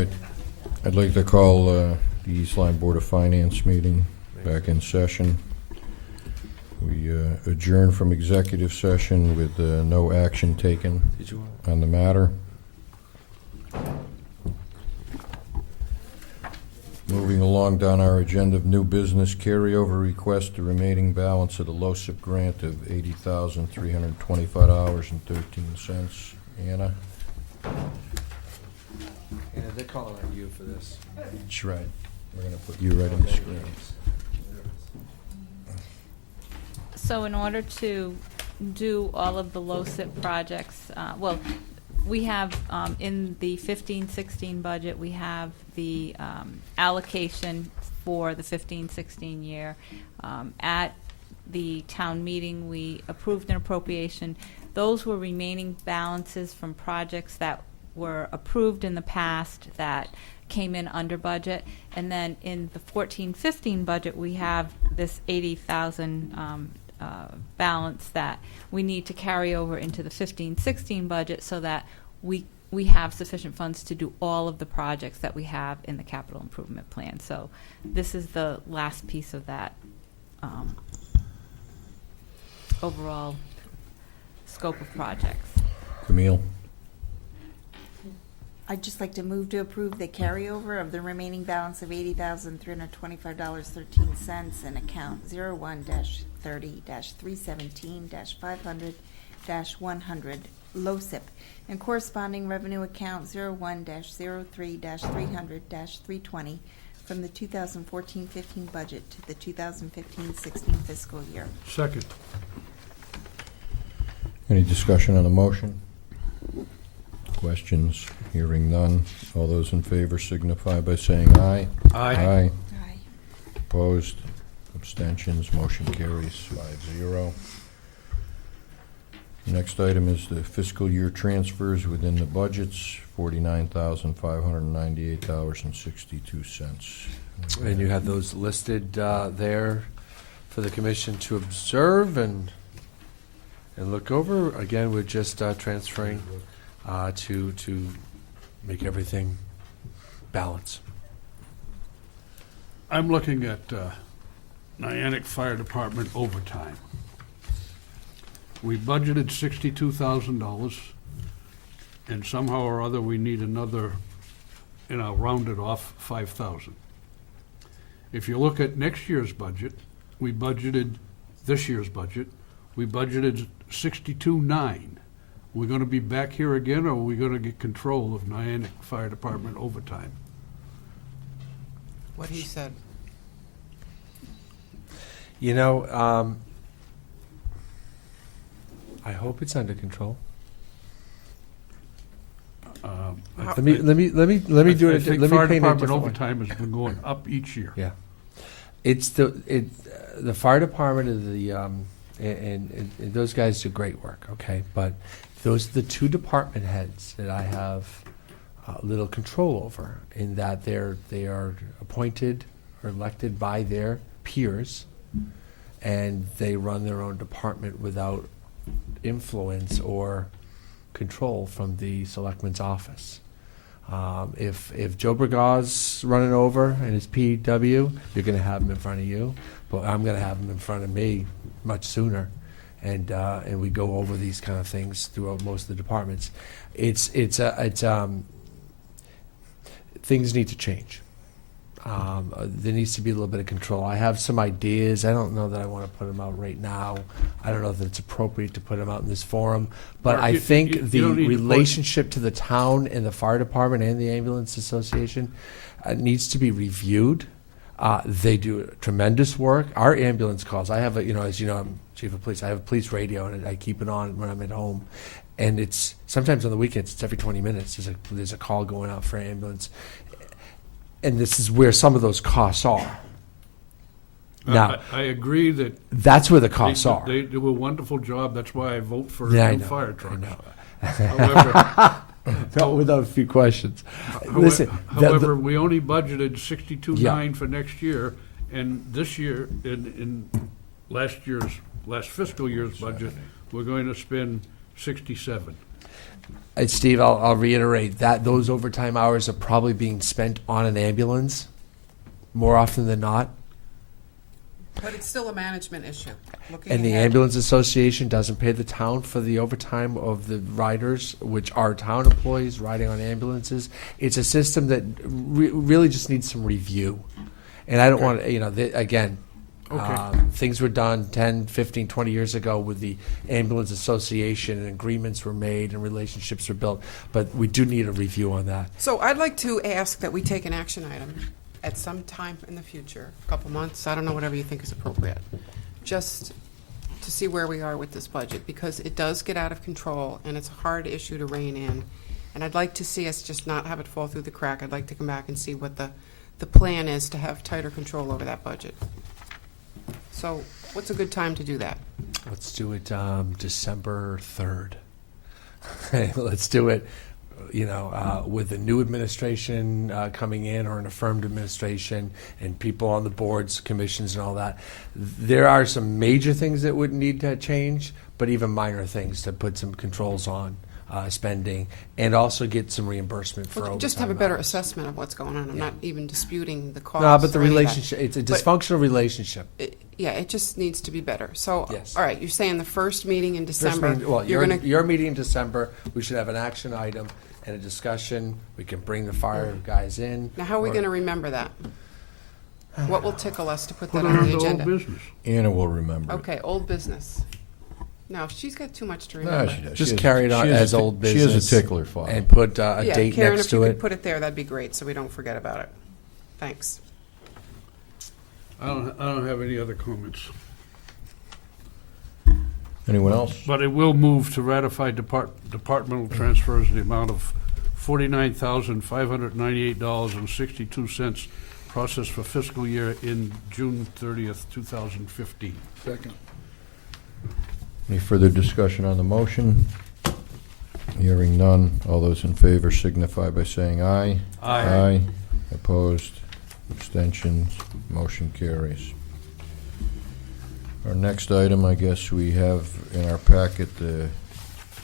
right. I'd like to call the East Lyme Board of Finance meeting back in session. We adjourned from executive session with no action taken on the matter. Moving along down our agenda of new business, carryover request, the remaining balance of the LoCIP grant of $80,325.13. Anna? Yeah, they're calling on you for this. That's right. We're going to put you right on the screen. So in order to do all of the LoCIP projects, we have in the 15-16 budget, we have the allocation for the 15-16 year. At the town meeting, we approved an appropriation. Those were remaining balances from projects that were approved in the past that came in under budget. And then in the 14-15 budget, we have this 80,000 balance that we need to carry over into the 15-16 budget so that we have sufficient funds to do all of the projects that we have in the capital improvement plan. So this is the last piece of that overall scope of projects. Camille? I'd just like to move to approve the carryover of the remaining balance of $80,325.13 in account 01-30-317-500-100 LoCIP and corresponding revenue account 01-03-300-320 from the 2014-15 budget to the 2015-16 fiscal year. Second. Any discussion on the motion? Questions? Hearing none. All those in favor signify by saying aye. Aye. Aye. Aye. Opposed? Abstentions? Motion carries 5-0. Next item is the fiscal year transfers within the budgets, $49,598.62. And you have those listed there for the commission to observe and look over. Again, we're just transferring to make everything balance. I'm looking at Niantic Fire Department overtime. We budgeted $62,000, and somehow or other we need another, and I'll round it off, $5,000. If you look at next year's budget, this year's budget, we budgeted $62,900. We're going to be back here again, or are we going to get control of Niantic Fire Department overtime? What he said. You know, I hope it's under control. Let me do it. Let me I think paint fire it a department different way. overtime has been going up each year. Yeah, it's the fire department is the and those guys do great work. Okay, but those are the two department heads that I have little control over, in that they are appointed or elected by their peers, and they run their own department without influence or control from the selectman's office. If Joe Braga's running over and his PW, you're going to have him in front of you, but I'm going to have him in front of me much sooner, and we go over these kind of things throughout most of the departments. Things need to change. There needs to be a little bit of control. I have some ideas. I don't know that I want to put them out right now. I don't know that it's appropriate to put them out in this forum. But Mark, I think you the don't need to relationship to the town and the fire department and the ambulance association needs to be reviewed. They do tremendous work. Our ambulance calls, I have as you know, I'm chief of police. I have a police radio, and I keep it on when I'm at home. And it's sometimes on the weekends, it's every 20 minutes. There's a call going out for an ambulance. And this is where some of those costs are. Now, I agree that that's where the costs are. they do a wonderful job. That's why I vote for Yeah, I new know, fire I trucks. know. However, Not without a few questions. However, Listen, however, we only budgeted $62,900 Yeah. for next year, and this year, in last fiscal year's budget, we're going to spend $67,000. Steve, I'll reiterate that those overtime hours are probably being spent on an ambulance more often than not. But it's still a management issue. Looking And the ahead. ambulance association doesn't pay the town for the overtime of the riders, which are town employees riding on ambulances. It's a system that really just needs some review. And I don't want to, again, Okay. things were done 10, 15, 20 years ago with the ambulance association, and agreements were made and relationships were built. But we do need a review on that. So I'd like to ask that we take an action item at some time in the future, a couple months, I don't know, whatever you think is appropriate, just to see where we are with this budget, because it does get out of control, and it's a hard issue to rein in. And I'd like to see us just not have it fall through the crack. I'd like to come back and see what the plan is to have tighter control over that budget. So what's a good time to do that? Let's do it December 3rd. Let's do it, with a new administration coming in, or an affirmed administration, and people on the boards, commissions, and all that. There are some major things that would need to change, but even minor things to put some controls on spending, and also get some reimbursement for overtime Just have a better hours. assessment of what's going on. I'm Yeah. not even disputing the cost. No, but the or any of that. relationship, it's a But- dysfunctional relationship. Yeah, it just needs to be better. So, Yes. all right, you're saying the first meeting in First December, meeting- Well, you're going to, your meeting in December, we should have an action item and a discussion. We can bring the fire guys in. now how are we or- going to remember that? What will tickle us to put Put that it on the under old agenda? business. Anna will remember. it. Okay, old business. No, she's got too much to No, remember. she does. Just She is- carry it on she is as a ti- old She is business. a tickler file. And put a Yeah, date Karen, next if you to could it. put it there, that'd be great, so we don't forget about it. Thanks. I don't have any other comments. Anyone else? But it will move to ratify departmental transfers in the amount of $49,598.62 processed for fiscal year in June 30th, 2015. Second. Any further discussion on the motion? Hearing none. All those in favor signify by saying aye. Aye. Opposed? Abstentions? Motion carries. Our next item, I guess we have in our packet the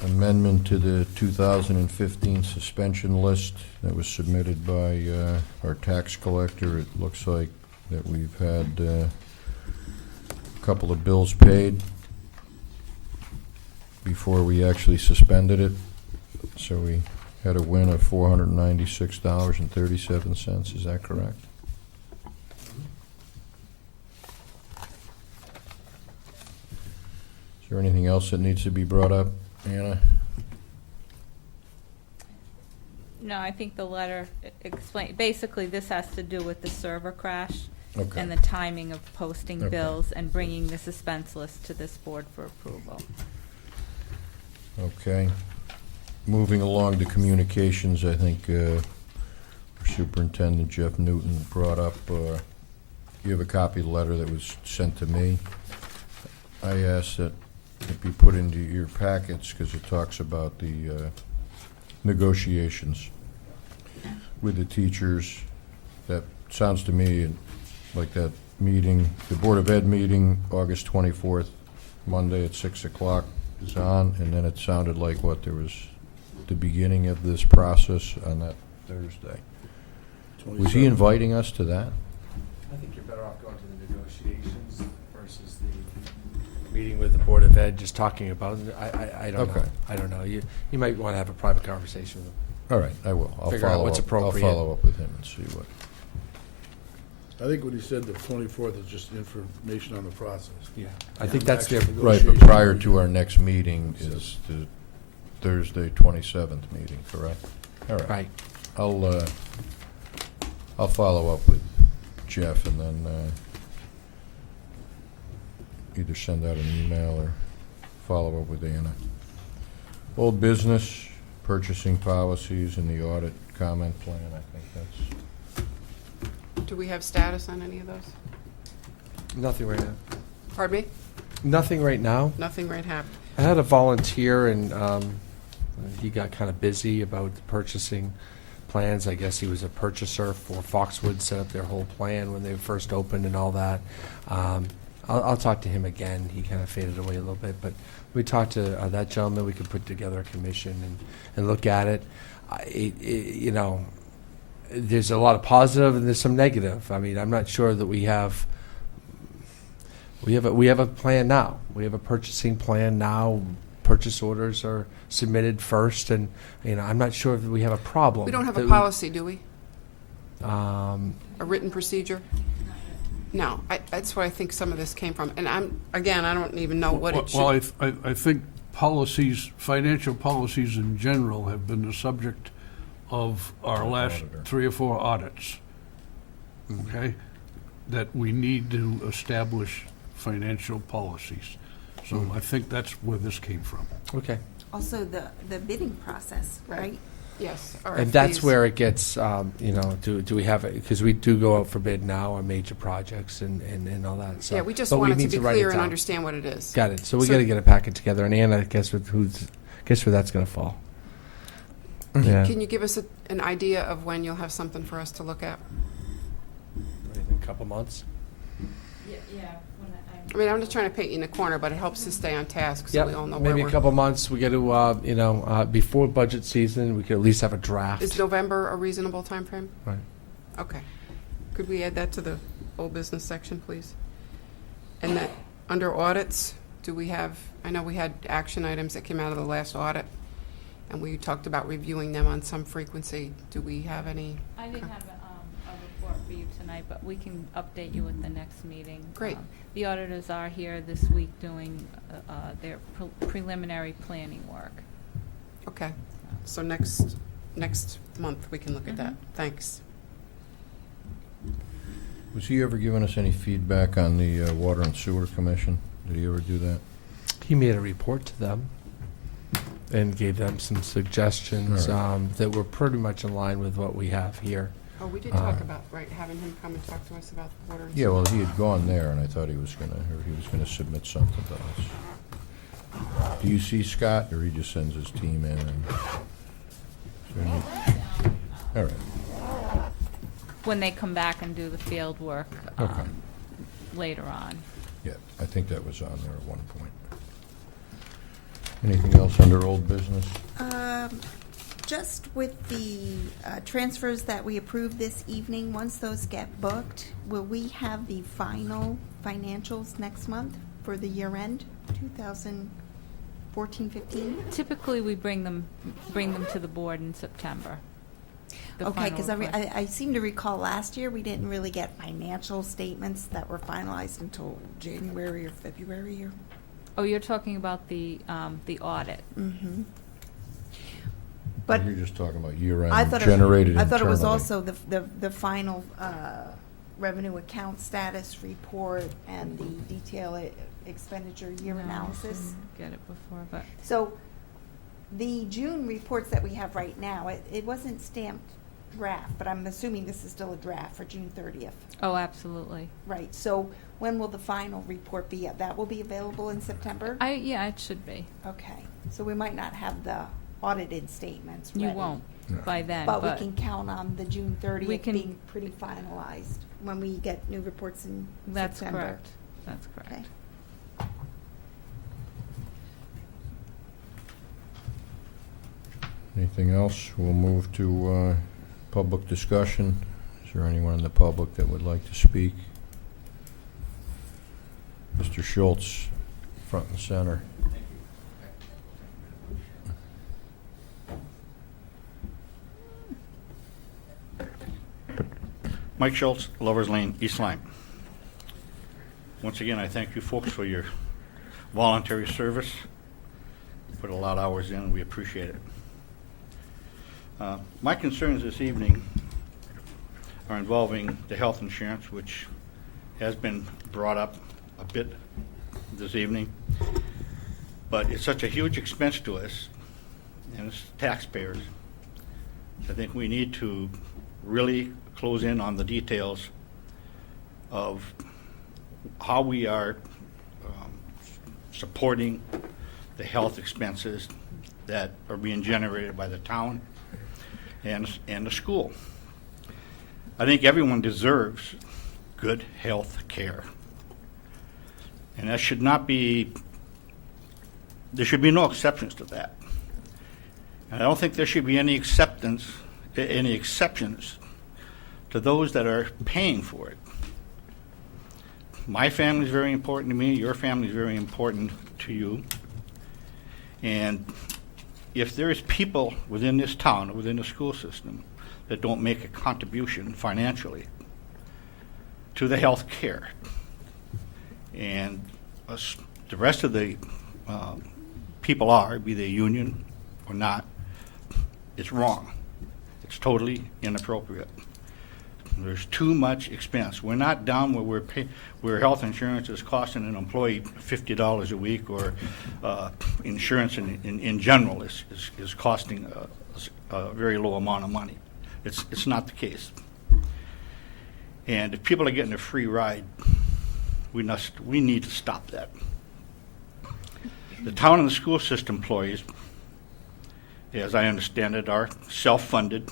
amendment to the 2015 suspension list that was submitted by our tax collector. It looks like that we've had a couple of bills paid before we actually suspended it. So we had a win of $496.37. Is that correct? Is there anything else that needs to be brought up, Anna? No, I think the letter basically this has to do with the server crash Okay. and the timing of posting Okay. bills and bringing the suspense list to this board for approval. Okay. Moving along to communications, I think Superintendent Jeff Newton brought up, you have a copy of the letter that was sent to me. I asked that it be put into your packets because it talks about the negotiations with the teachers. That sounds to me like that meeting, the Board of Ed meeting, August 24th, Monday at 6 o'clock is on, and then it sounded like there was the beginning of this process on that Thursday. Was he inviting us to that? I think you're better off going to the negotiations versus the meeting with the Board of Ed, just talking about it. I don't know. Okay. I don't know. You might want to have a private conversation with him. All right, I will. I'll Figure out follow what's up. appropriate. I'll follow up with him and see what. I think what he said, the 24th, is just information on the process. Yeah. I think that's their, Actually, Right, but prior to our next meeting is the Thursday 27th meeting, correct? All right. right. I'll follow up with Jeff and then either send out an email or follow up with Anna. Old business, purchasing policies and the audit comment plan, I think that's, Do we have status on any of those? Nothing right now. Pardon me? Nothing right now. Nothing right happened. I had a volunteer, and he got kind of busy about the purchasing plans. I guess he was a purchaser for Foxwood, set up their whole plan when they first opened and all that. I'll talk to him again. He kind of faded away a little bit, but we talked to that gentleman. We could put together a commission and look at it. You know, there's a lot of positive and there's some negative. I mean, I'm not sure that we have a plan now. We have a purchasing plan now. Purchase orders are submitted first, and I'm not sure that we have a problem. We don't have a that policy, do we? Um, A written procedure? No, that's where I think some of this came from. And I don't even know what it should. Well, I think policies, financial policies in general have been the subject of our last Auditor. 3 or 4 audits, okay? That we need to establish financial policies. So I think that's where this came from. okay. Also, the bidding process, Right. right? Yes. And that's RFPs. where it gets, do we have it? Because we do go out for bid now on major projects and all that. So, Yeah, we just but wanted to need be write it clear and down. understand what it is. Got it. So we So- got to get a packet together. And Anna, guess where that's going to fall? Yeah. Can you give us an idea of when you'll have something for us to look at? In a couple months. Yeah. I mean, I'm just trying to paint you in a corner, but it helps to stay on task so we all know where Maybe we're. a couple months. We got to, before budget season, we could at least have a draft. Is November a reasonable time frame? Right. Okay. Could we add that to the old business section, please? And that, under audits, do we have, I know we had action items that came out of the last audit, and we talked about reviewing them on some frequency. Do we have any? I didn't have a report for you tonight, but we can update you at the next meeting. Great. The auditors are here this week doing their preliminary planning work. Okay. So next month, we can look at that. Thanks. Was he ever giving us any feedback on the Water and Sewer Commission? Did he ever do that? He made a report to them and gave them some suggestions All that were pretty much in line with what we have here. Oh, we did talk about, right, having him come and talk to us about the water and Yeah, sewer. well, he had gone there, and I thought he was gonna submit something to us. Do you see Scott, or he just sends his team in? All right. When they come back and do the field work Okay. later on. Yeah, I think that was on there at one point. Anything else under old business? Just with the transfers that we approved this evening, once those get booked, will we have the final financials next month for the year end, 2014-15? Typically, we bring them to the board in September. The Okay, final because report. I seem to recall last year, we didn't really get financial statements that were finalized until January or February or. Oh, you're talking about the audit. Mm-hmm. But You're just talking about I year-end thought generated I thought it was internally. also the final revenue account status report and the detail expenditure year No, analysis. Get it before, but So the June reports that we have right now, it wasn't stamped draft, but I'm assuming this is still a draft for June 30th. oh, absolutely. Right, so when will the final report be? That will be available in September? Yeah, it should be. Okay, so we might not have the audited statements You ready. won't No. by then, But we can count on the June We 30th can- being pretty finalized when we get new reports in That's September. correct. That's correct. Okay. Anything else? We'll move to public discussion. Is there anyone in the public that would like to speak? Mr. Schultz, front and center. Mike Schultz, Lovers Lane, East Lyme. Once again, I thank you folks for your voluntary service. You put a lot of hours in, we appreciate it. My concerns this evening are involving the health insurance, which has been brought up a bit this evening. But it's such a huge expense to us, and it's taxpayers. I think we need to really close in on the details of how we are supporting the health expenses that are being generated by the town and the school. I think everyone deserves good health care. And that should not be, there should be no exceptions to that. And I don't think there should be any exceptions to those that are paying for it. My family is very important to me, your family is very important to you. And if there's people within this town, or within the school system, that don't make a contribution financially to the health care, and the rest of the people are, be they union or not, it's wrong. It's totally inappropriate. There's too much expense. We're not down where where health insurance is costing an employee $50 a week, or insurance in general is costing a very low amount of money. It's not the case. And if people are getting a free ride, we need to stop that. The town and the school system employees, as I understand it, are self-funded.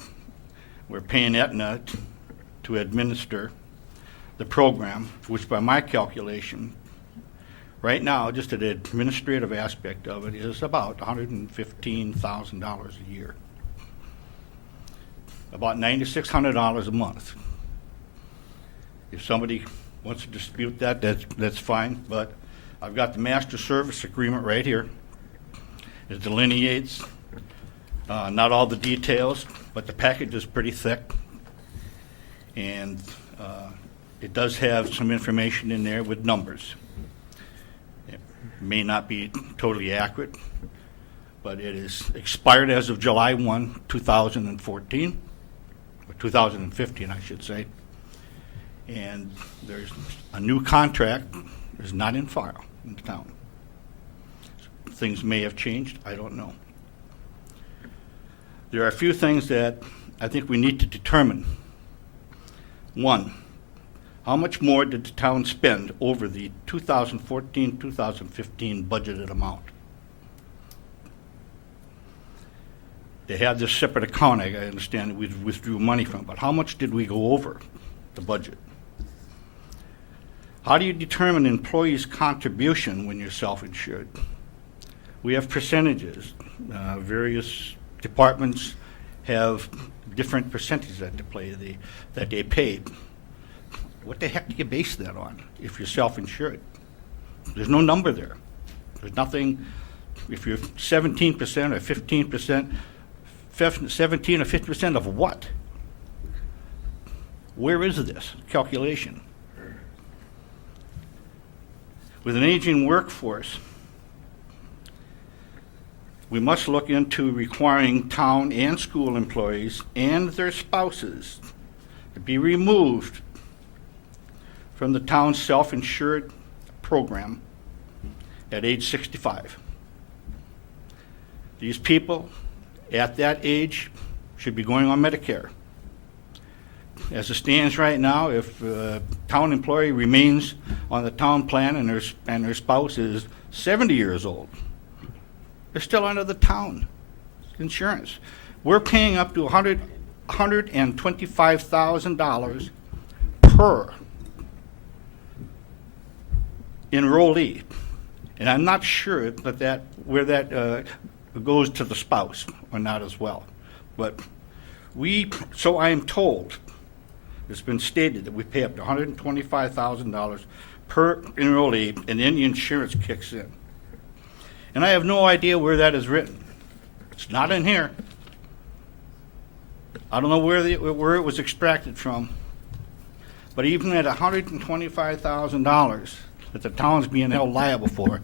We're paying Aetna to administer the program, which by my calculation, right now, just the administrative aspect of it is about $115,000 a year. About $9,600 a month. If somebody wants to dispute that, that's fine, but I've got the master service agreement right here. It delineates not all the details, but the package is pretty thick. And it does have some information in there with numbers. It may not be totally accurate, but it is expired as of July 1, 2014, or 2015, I should say. And there's a new contract is not in file in the town. Things may have changed, I don't know. There are a few things that I think we need to determine. One, how much more did the town spend over the 2014-2015 budgeted amount? They have this separate account, I understand, that we withdrew money from, but how much did we go over the budget? How do you determine employees' contribution when you're self-insured? We have percentages. Various departments have different percentages that they pay. What the heck do you base that on if you're self-insured? There's no number there. There's nothing. If you're 17% or 15%, 17 or 50% of what? Where is this calculation? With an aging workforce, we must look into requiring town and school employees and their spouses to be removed from the town's self-insured program at age 65. These people at that age should be going on Medicare. As it stands right now, if a town employee remains on the town plan and their spouse is 70 years old, they're still under the town insurance. We're paying up to $125,000 per enrollee, and I'm not sure that where that goes to the spouse or not as well. But so I am told, it's been stated that we pay up to $125,000 per enrollee, and then the insurance kicks in. And I have no idea where that is written. It's not in here. I don't know where it was extracted from. But even at $125,000 that the town's being held liable for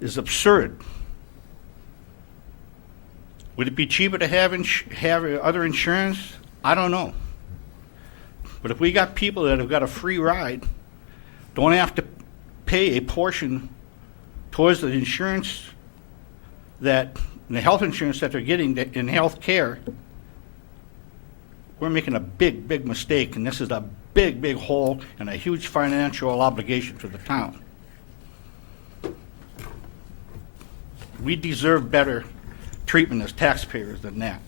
is absurd. Would it be cheaper to have other insurance? I don't know. But if we got people that have got a free ride, don't have to pay a portion towards the insurance the health insurance that they're getting in health care, we're making a big, big mistake, and this is a big, big hole and a huge financial obligation to the town. We deserve better treatment as taxpayers than that.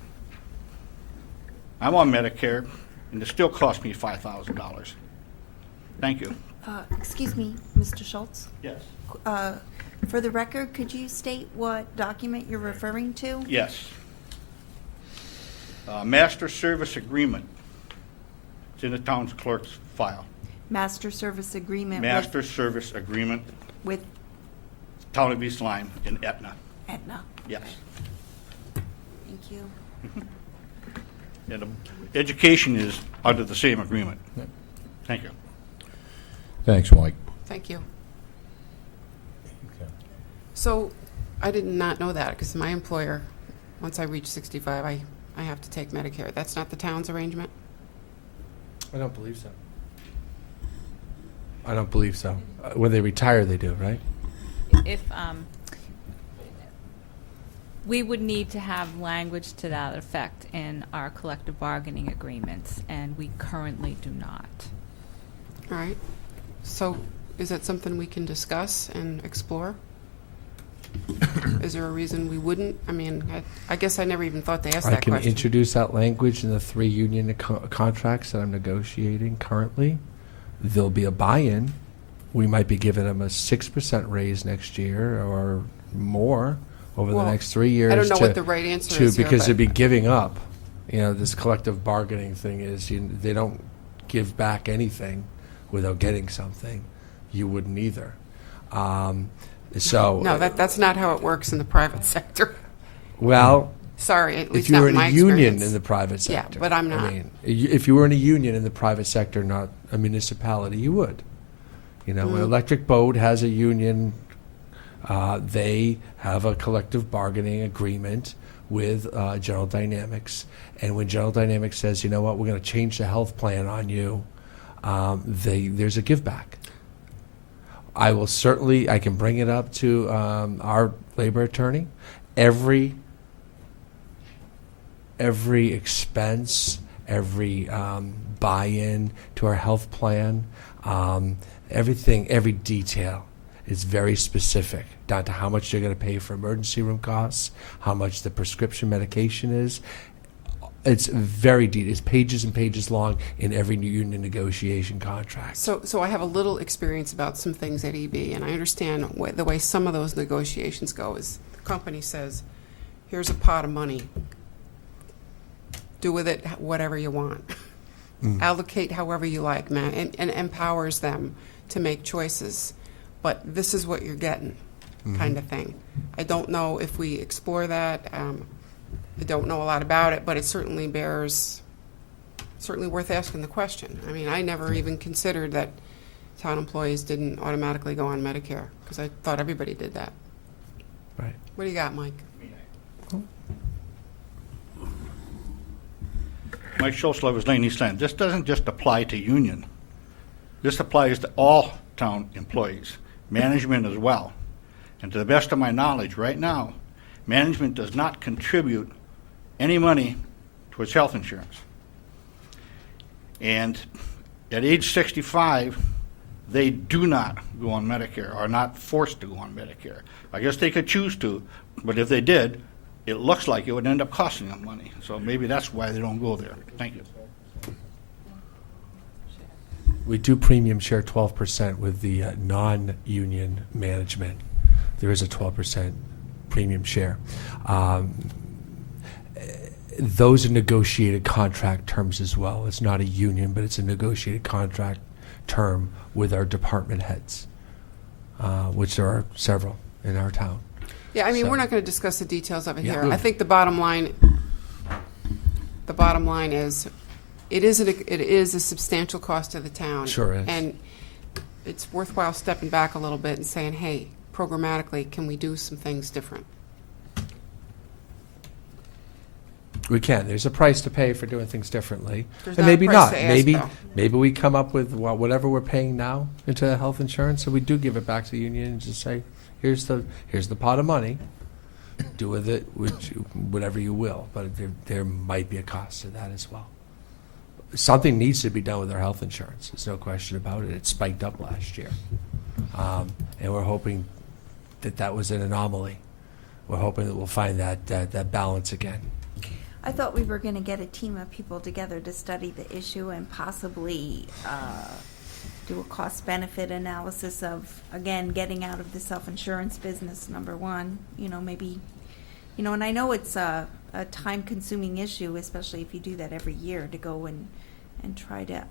I'm on Medicare, and it still costs me $5,000. Thank you. Excuse me, Mr. Schultz. Yes. For the record, could you state what document you're referring to? Yes. Master service agreement. It's in the town's clerk's file. Master service agreement Master service agreement, with Town of East Lyme in Etna. Aetna. Yes. Thank you. And education is under the same agreement. Yep. Thank you. Thanks, Mike. Thank you. Okay. So I did not know that because my employer, once I reach 65, I have to take Medicare. That's not the town's arrangement? I don't believe so. I don't believe so. When they retire, they do, right? If, we would need to have language to that effect in our collective bargaining agreements, and we currently do not. All right. So is that something we can discuss and explore? Is there a reason we wouldn't? I mean, I guess I never even thought to ask I that can question. introduce that language in the 3 union contracts that I'm negotiating currently. There'll be a buy-in. We might be giving them a 6% raise next year or more over Well, the next 3 years. I don't know to- what the right answer is here, because but- they'd be giving up. This collective bargaining thing is they don't give back anything without getting something. You wouldn't either. So No, that's not how it works in the private sector. well. Sorry, at least If you not were in in my a union experience. in the private Yeah, sector. but I'm not. I mean, if you were in a union in the private sector, not a municipality, you would. An electric boat has a union. They have a collective bargaining agreement with General Dynamics. And when General Dynamics says, you know what, we're going to change the health plan on you, there's a give back. I can bring it up to our labor attorney. Every expense, every buy-in to our health plan, everything, every detail is very specific, down to how much they're going to pay for emergency room costs, how much the prescription medication is. It's very detailed. It's pages and pages long in every new union negotiation contract. So I have a little experience about some things at EB, and I understand the way some of those negotiations go is the company says, here's a pot of money. Do with it whatever you want. Allocate however you like, man, and empowers them to make choices. But this is what you're getting, kind of thing. I don't know if we explore that. I don't know a lot about it, but it certainly worth asking the question. I mean, I never even considered that town employees didn't automatically go on Medicare, because I thought everybody did that. Right. What do you got, Mike? Mike Schultz, Lovers Lane, East Lyme. This doesn't just apply to union. This applies to all town employees, management as well. And to the best of my knowledge, right now, management does not contribute any money towards health insurance. And at age 65, they do not go on Medicare, are not forced to go on Medicare. I guess they could choose to, but if they did, it looks like it would end up costing them money. So maybe that's why they don't go there. Thank you. We do premium share 12% with the non-union management. There is a 12% premium share. Those are negotiated contract terms as well. It's not a union, but it's a negotiated contract term with our department heads, which there are several in our town. Yeah, I mean, So- we're not going to discuss the details of it Yeah. here. I think the bottom line is, it is a substantial cost to the town. Sure is. And it's worthwhile stepping back a little bit and saying, hey, programmatically, can we do some things different? We can. There's a price to pay for doing things differently. There's And not a maybe price not. to ask, though. Maybe we come up with whatever we're paying now into health insurance, and we do give it back to the union and just say, here's the pot of money. Do with it whatever you will. But there might be a cost to that as well. Something needs to be done with our health insurance. There's no question about it. It spiked up last year. And we're hoping that was an anomaly. We're hoping that we'll find that balance again. I thought we were going to get a team of people together to study the issue and possibly do a cost-benefit analysis of, again, getting out of the self-insurance business, number one, maybe, and I know it's a time-consuming issue, especially if you do that every year, to go and try to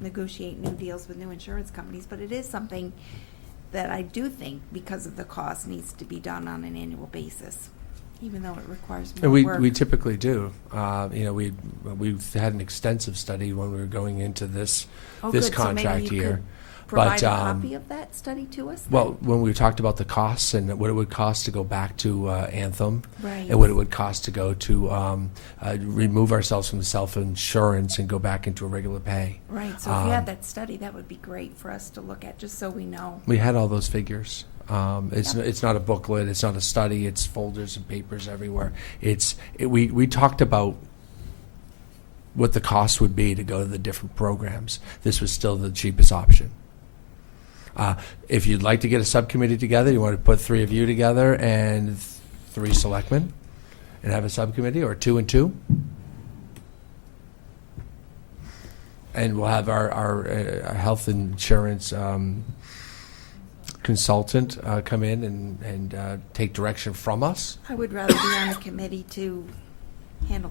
negotiate new deals with new insurance companies, but it is something that I do think, because of the cost, needs to be done on an annual basis, even though it requires more And work. we typically do. We've had an extensive study when we were going into this Oh, this good. So maybe contract you year. could provide But, a copy of that study to us then? Well, when we talked about the costs and what it would cost to go back to Anthem, Right. and what it would cost to go to remove ourselves from the self-insurance and go back into a regular pay. Right, so if you have that study, that would be great for us to look at, just so we know. We had all those figures. It's Yep. it's not a booklet. It's not a study. It's folders and papers everywhere. We talked about what the cost would be to go to the different programs. This was still the cheapest option. If you'd like to get a subcommittee together, you want to put 3 of you together and 3 selectmen and have a subcommittee, or 2 and 2. And we'll have our health insurance consultant come in and take direction from us. I would rather be on a committee to handle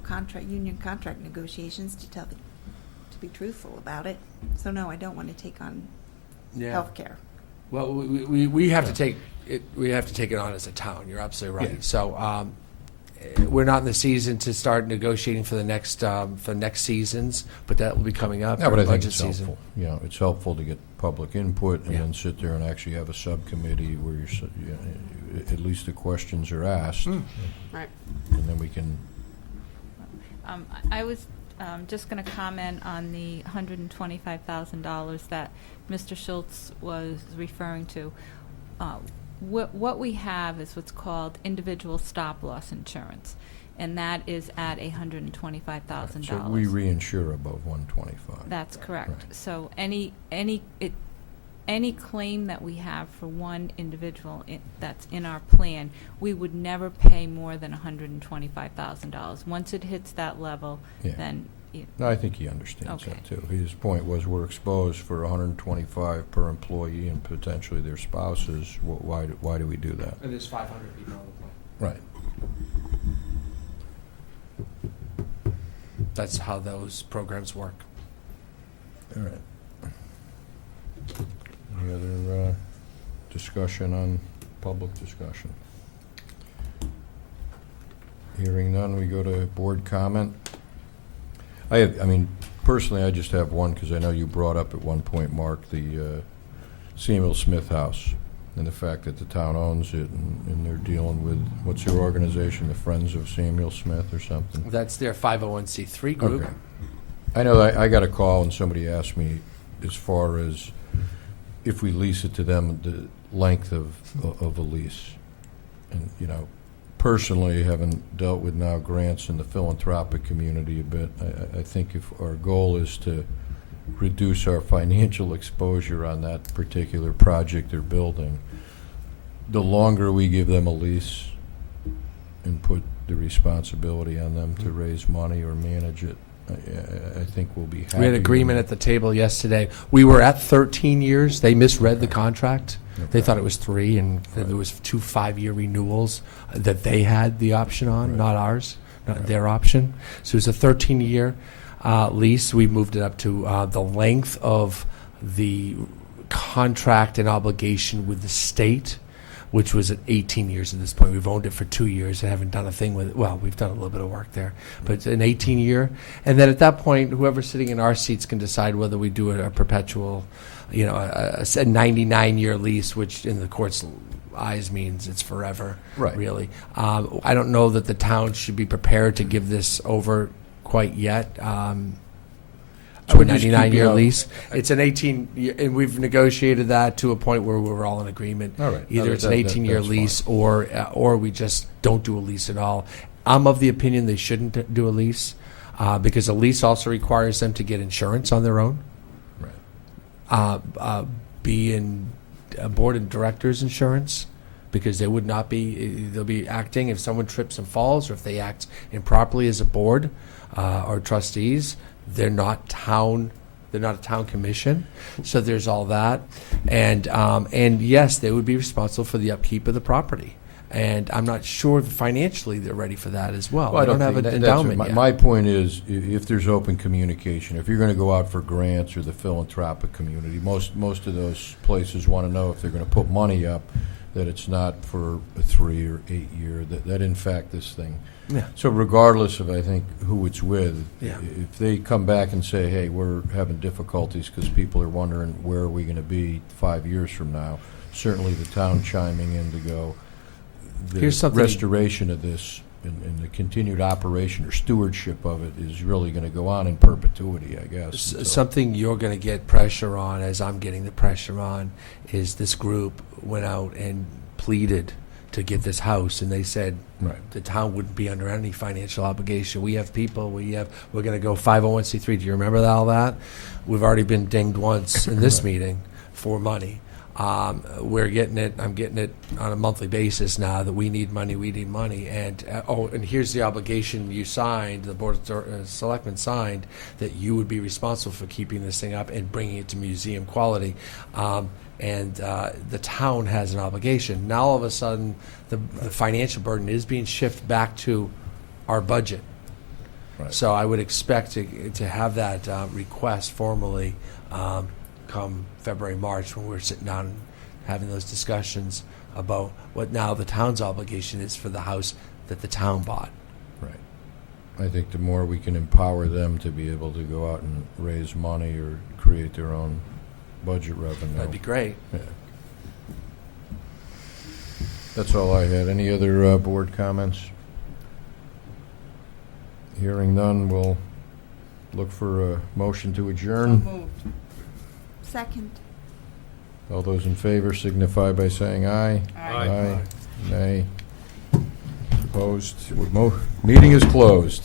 union contract negotiations, to be truthful about it. So no, I don't want to take on healthcare. Well, we have to take it. We have to take it on as a town. You're absolutely right. Yeah. So we're not in the season to start negotiating for the next seasons, but that will be coming up. Yeah, but I think budget it's season. helpful. It's helpful to get public input and Yeah. then sit there and actually have a subcommittee where at least the questions are asked, Right. and then we can. I was just going to comment on the $125,000 that Mr. Schultz was referring to. What we have is what's called individual stop-loss insurance, and that is at $125,000. So we reinsure above 125. That's correct. Right. So any claim that we have for one individual that's in our plan, we would never pay more than $125,000. Once it hits that level, Yeah. then No, I think he understands Okay. that too. His point was we're exposed for 125 per employee and potentially their spouses. Why do we do that? And there's 500 people on the plan. Right. That's how those programs work. All right. Any other discussion on public discussion? Hearing none, we go to board comment. Personally, I just have one, because I know you brought up at one point, Mark, the Samuel Smith House, and the fact that the town owns it, and they're dealing with, what's your organization, the Friends of Samuel Smith or something? That's their 501c3 group. Okay. I know I got a call and somebody asked me, as far as if we lease it to them, the length of a lease. And, personally, having dealt with now grants in the philanthropic community a bit, I think if our goal is to reduce our financial exposure on that particular project or building, the longer we give them a lease and put the responsibility on them to raise money or manage it, I think we'll be happy. We had agreement at the table yesterday. We were at 13 years. They misread the contract. They thought it was 3, and there was 2 5-year renewals that they had the option on, Right. not ours, not Right. their option. So it was a 13-year lease. We moved it up to the length of the contract and obligation with the state, which was at 18 years at this point. We've owned it for 2 years and haven't done a thing with it. Well, we've done a little bit of work there, but it's an 18-year. And then at that point, whoever's sitting in our seats can decide whether we do a perpetual, a 99-year lease, which in the court's eyes means it's forever, Right. really. I don't know that the town should be prepared to give this over quite yet. To a would just keep 99-year you out. lease. It's an 18-year, and we've negotiated that to a point where we're all in agreement. All right. Either No, it's an that- 18-year that's lease, or we just don't do a lease at all. I'm of the opinion they shouldn't do a lease, because a lease also requires them to get insurance on their own, Right. be in a board of directors insurance, because they would not be, they'll be acting if someone trips and falls, or if they act improperly as a board or trustees, they're not town They're not a town commission, so there's all that. And yes, they would be responsible for the upkeep of the property. And I'm not sure financially they're ready for that as well. Well, I They don't have think an that's endowment yet. My point is, if there's open communication, if you're going to go out for grants or the philanthropic community, most of those places want to know if they're going to put money up, that it's not for a 3 or 8 year, that in fact this thing. Yeah. So regardless of, I think, who it's with, Yeah. if they come back and say, hey, we're having difficulties because people are wondering where are we going to be 5 years from now, certainly the town chiming in to go, the Here's something- restoration of this and the continued operation or stewardship of it is really going to go on in perpetuity, I guess. until- Something you're going to get pressure on, as I'm getting the pressure on, is this group went out and pleaded to get this house, and they said Right. the town wouldn't be under any financial obligation. We have people, we're going to go 501c3. Do you remember all that? We've already been dinged once in this meeting for money. We're getting it. I'm getting it on a monthly basis now that we need money. And and here's the obligation you signed. The board of selectmen signed that you would be responsible for keeping this thing up and bringing it to museum quality. And the town has an obligation. Now all of a sudden, the financial burden is being shifted back to our budget. Right. So I would expect to have that request formally come February, March, when we're sitting down and having those discussions about what now the town's obligation is for the house that the town bought. Right. I think the more we can empower them to be able to go out and raise money or create their own budget revenue. That'd be great. Yeah. That's all I had. Any other board comments? Hearing none, we'll look for a motion to adjourn. Moved. Second. All those in favor signify by saying aye. Aye. Nay. Opposed? Meeting is closed.